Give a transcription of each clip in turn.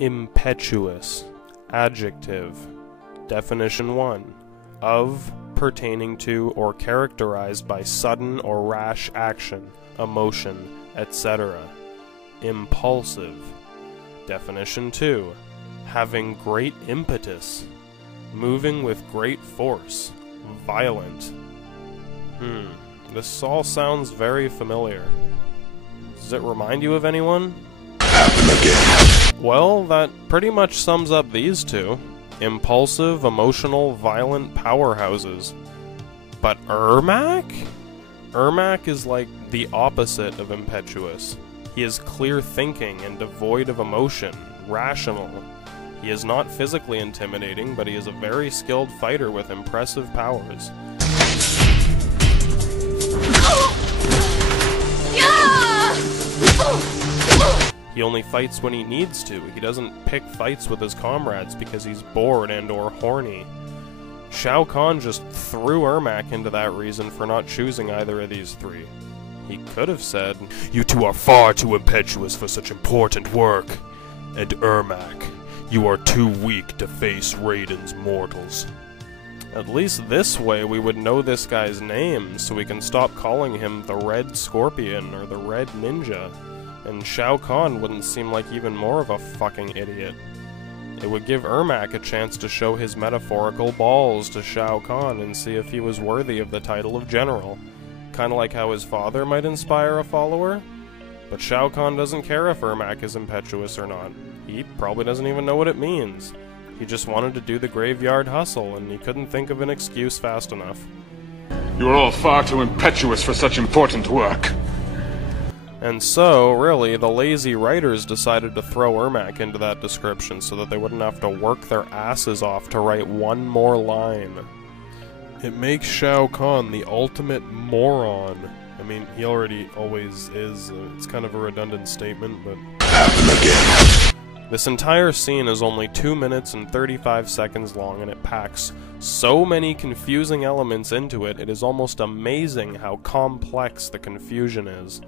Impetuous. Adjective. Definition 1. Of, pertaining to, or characterized by sudden or rash action, emotion, etc. Impulsive. Definition 2. Having great impetus. Moving with great force. Violent. This all sounds very familiar. Does it remind you of anyone? Well, that pretty much sums up these two. Impulsive, emotional, violent powerhouses. But Ermac? Ermac is like the opposite of impetuous. He is clear-thinking and devoid of emotion, rational. He is not physically intimidating, but he is a very skilled fighter with impressive powers. He only fights when he needs to. He doesn't pick fights with his comrades because he's bored and/or horny. Shao Kahn just threw Ermac into that reason for not choosing either of these three. He could have said, "You two are far too impetuous for such important work. And Ermac, you are too weak to face Rayden's mortals." At least this way we would know this guy's name, so we can stop calling him the Red Scorpion or the Red Ninja. And Shao Kahn wouldn't seem like even more of a fucking idiot. It would give Ermac a chance to show his metaphorical balls to Shao Kahn and see if he was worthy of the title of general. Kinda like how his father might inspire a follower. But Shao Kahn doesn't care if Ermac is impetuous or not. He probably doesn't even know what it means. He just wanted to do the graveyard hustle, and he couldn't think of an excuse fast enough. You are all far too impetuous for such important work. And so, really, the lazy writers decided to throw Ermac into that description so that they wouldn't have to work their asses off to write one more line. It makes Shao Kahn the ultimate moron. I mean, he already always is. It's kind of a redundant statement, but... This entire scene is only 2 minutes and 35 seconds long, and it packs so many confusing elements into it, it is almost amazing how complex the confusion is.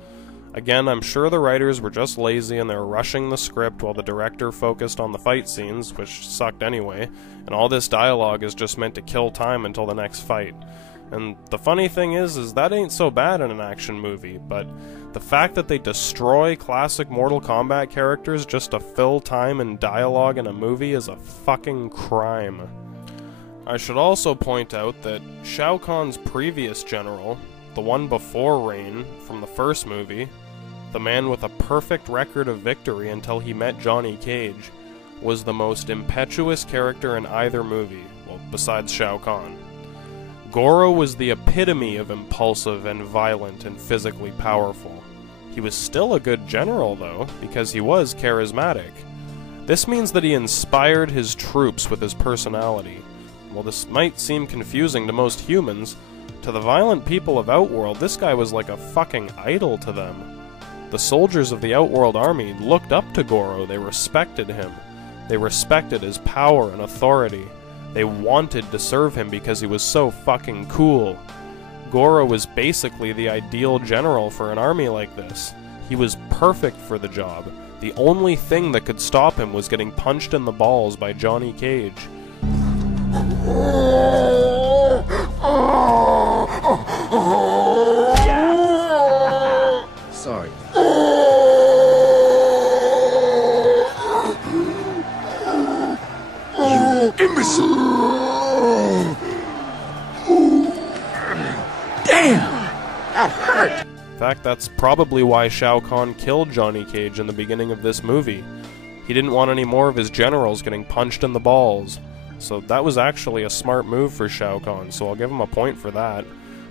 Again, I'm sure the writers were just lazy and they were rushing the script while the director focused on the fight scenes, which sucked anyway, and all this dialogue is just meant to kill time until the next fight. And the funny thing is that ain't so bad in an action movie, but the fact that they destroy classic Mortal Kombat characters just to fill time and dialogue in a movie is a fucking crime. I should also point out that Shao Kahn's previous general, the one before Rain from the first movie, the man with a perfect record of victory until he met Johnny Cage, was the most impetuous character in either movie, well, besides Shao Kahn. Goro was the epitome of impulsive and violent and physically powerful. He was still a good general, though, because he was charismatic. This means that he inspired his troops with his personality. While this might seem confusing to most humans, to the violent people of Outworld, this guy was like a fucking idol to them. The soldiers of the Outworld army looked up to Goro, they respected him. They respected his power and authority. They wanted to serve him because he was so fucking cool. Goro was basically the ideal general for an army like this. He was perfect for the job. The only thing that could stop him was getting punched in the balls by Johnny Cage. Sorry. You imbecile! Damn! That hurt! In fact, that's probably why Shao Kahn killed Johnny Cage in the beginning of this movie. He didn't want any more of his generals getting punched in the balls. So that was actually a smart move for Shao Kahn, so I'll give him a point for that.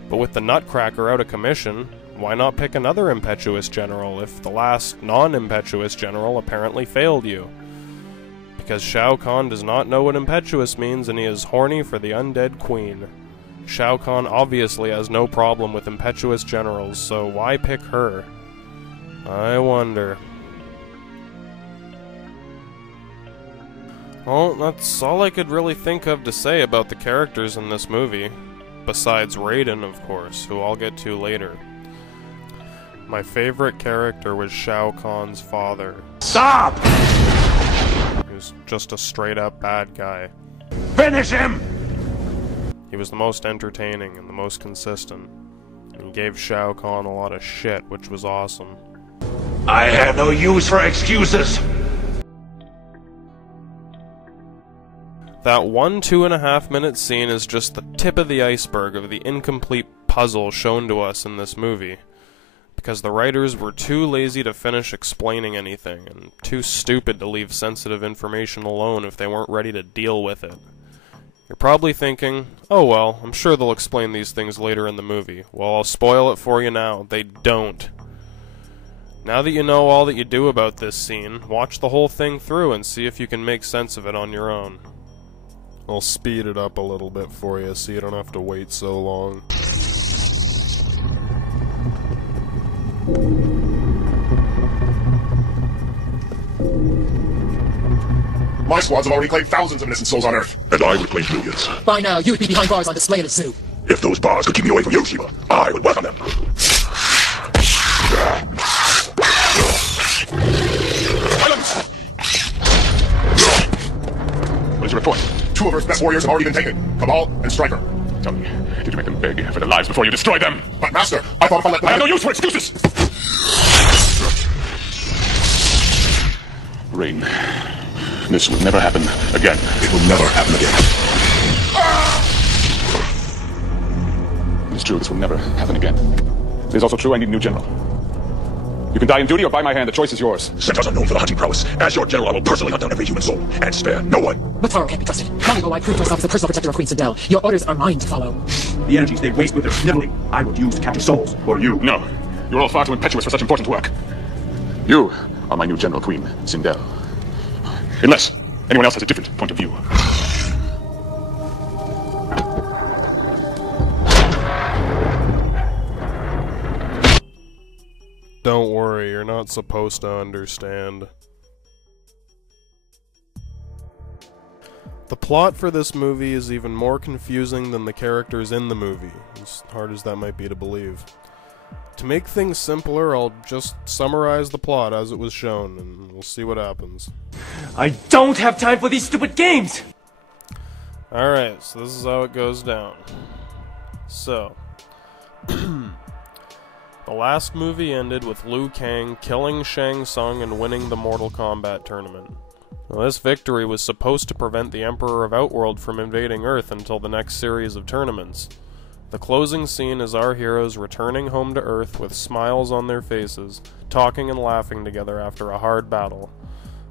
But with the Nutcracker out of commission, why not pick another impetuous general if the last non-impetuous general apparently failed you? Because Shao Kahn does not know what impetuous means and he is horny for the undead queen. Shao Kahn obviously has no problem with impetuous generals, so why pick her? I wonder. Well, that's all I could really think of to say about the characters in this movie. Besides Rayden, of course, who I'll get to later. My favorite character was Shao Kahn's father. Stop! He was just a straight-up bad guy. Finish him! He was the most entertaining and the most consistent. And he gave Shao Kahn a lot of shit, which was awesome. I have no use for excuses! That 2.5 minute scene is just the tip of the iceberg of the incomplete puzzle shown to us in this movie. Because the writers were too lazy to finish explaining anything, and too stupid to leave sensitive information alone if they weren't ready to deal with it. You're probably thinking, oh well, I'm sure they'll explain these things later in the movie. Well, I'll spoil it for you now. They don't. Now that you know all that you do about this scene, watch the whole thing through and see if you can make sense of it on your own. I'll speed it up a little bit for you so you don't have to wait so long. My squads have already claimed thousands of innocent souls on Earth. And I would claim millions. By now, you would be behind bars on display in a zoo. If those bars could keep me away from you, Shiva, I would welcome them. Silence! What is your report? 2 of Earth's best warriors have already been taken. Cabal and Striker. Tell me, did you make them beg for their lives before you destroyed them? But Master, I thought if I let them... I have no use for excuses! Rayden, this will never happen again. It will never happen again. It's true, this will never happen again. It is also true I need a new general. You can die in duty or by my hand, the choice is yours. Centaurs are known for the hunting prowess. As your general, I will personally hunt down every human soul, and spare no one. But Taro can't be trusted. Long ago, I proved myself as the personal protector of Queen Sindel. Your orders are mine to follow. The energies they waste with their sniveling, I would use to capture souls for you. No, you're all far too impetuous for such important work. You are my new general, Queen Sindel. Unless anyone else has a different point of view. Don't worry, you're not supposed to understand. The plot for this movie is even more confusing than the characters in the movie, as hard as that might be to believe. To make things simpler, I'll just summarize the plot as it was shown, and we'll see what happens. I don't have time for these stupid games! Alright, so this is how it goes down. So, the last movie ended with Liu Kang killing Shang Tsung and winning the Mortal Kombat tournament. Now, this victory was supposed to prevent the Emperor of Outworld from invading Earth until the next series of tournaments. The closing scene is our heroes returning home to Earth with smiles on their faces, talking and laughing together after a hard battle.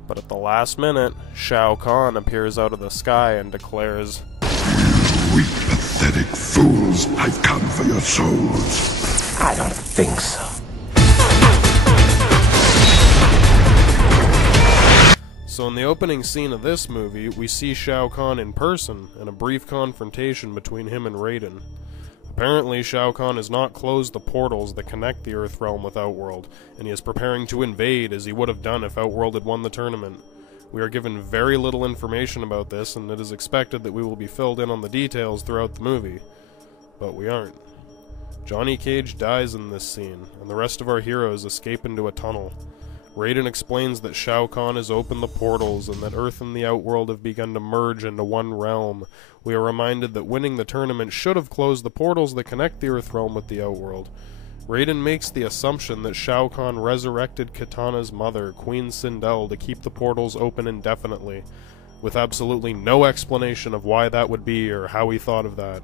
But at the last minute, Shao Kahn appears out of the sky and declares, Weak, pathetic fools, I've come for your souls. I don't think so. So in the opening scene of this movie, we see Shao Kahn in person, and a brief confrontation between him and Rayden. Apparently, Shao Kahn has not closed the portals that connect the Earth realm with Outworld, and he is preparing to invade as he would have done if Outworld had won the tournament. We are given very little information about this, and it is expected that we will be filled in on the details throughout the movie. But we aren't. Johnny Cage dies in this scene, and the rest of our heroes escape into a tunnel. Rayden explains that Shao Kahn has opened the portals and that Earth and the Outworld have begun to merge into one realm. We are reminded that winning the tournament should have closed the portals that connect the Earth realm with the Outworld. Rayden makes the assumption that Shao Kahn resurrected Kitana's mother, Queen Sindel, to keep the portals open indefinitely, with absolutely no explanation of why that would be or how he thought of that.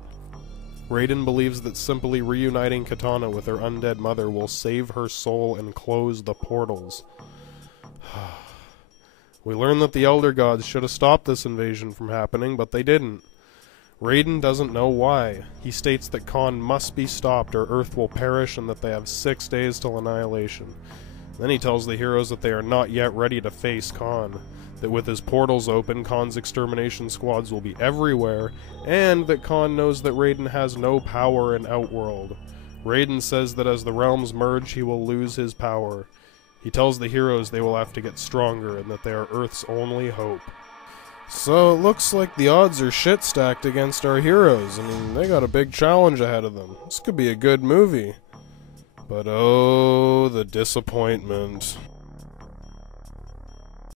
Rayden believes that simply reuniting Kitana with her undead mother will save her soul and close the portals. We learn that the Elder Gods should have stopped this invasion from happening, but they didn't. Rayden doesn't know why. He states that Khan must be stopped or Earth will perish and that they have 6 days till Annihilation. Then he tells the heroes that they are not yet ready to face Khan, that with his portals open, Khan's extermination squads will be everywhere, and that Khan knows that Rayden has no power in Outworld. Rayden says that as the realms merge, he will lose his power. He tells the heroes they will have to get stronger and that they are Earth's only hope. So it looks like the odds are shit stacked against our heroes. I mean, they got a big challenge ahead of them. This could be a good movie. But oh, the disappointment.